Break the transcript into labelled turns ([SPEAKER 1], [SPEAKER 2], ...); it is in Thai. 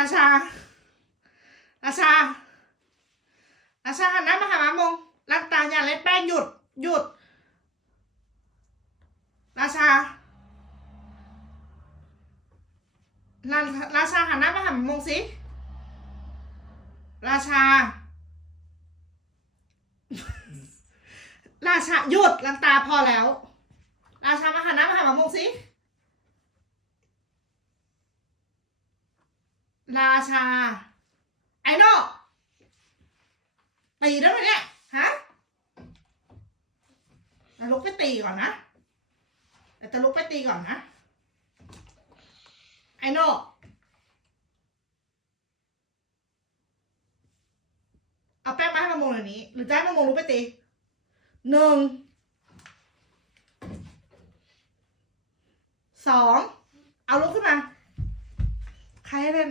[SPEAKER 1] ราชา ราชา ราชาหันหน้ามาหามามงลังตาอย่าเล่นแป้งหยุด หยุด ราชา ราราชาหันหน้ามาหามามงสิ ราชา ราชาหยุดลังตาพอแล้ว ราชามาหันหน้ามาหามามงสิ ราชา ไอโน่ตีได้ไหมเนี่ยฮะจะลุกไปตีก่อนนะเดี๋ยวจะลุกไปตีก่อนนะ ไอโน่เอาแป้งมาให้มามงอย่างนี้ หรือจะให้มามงลุกไปตีหนึ่งสองเอาลุกขึ้นมา ใครเล่น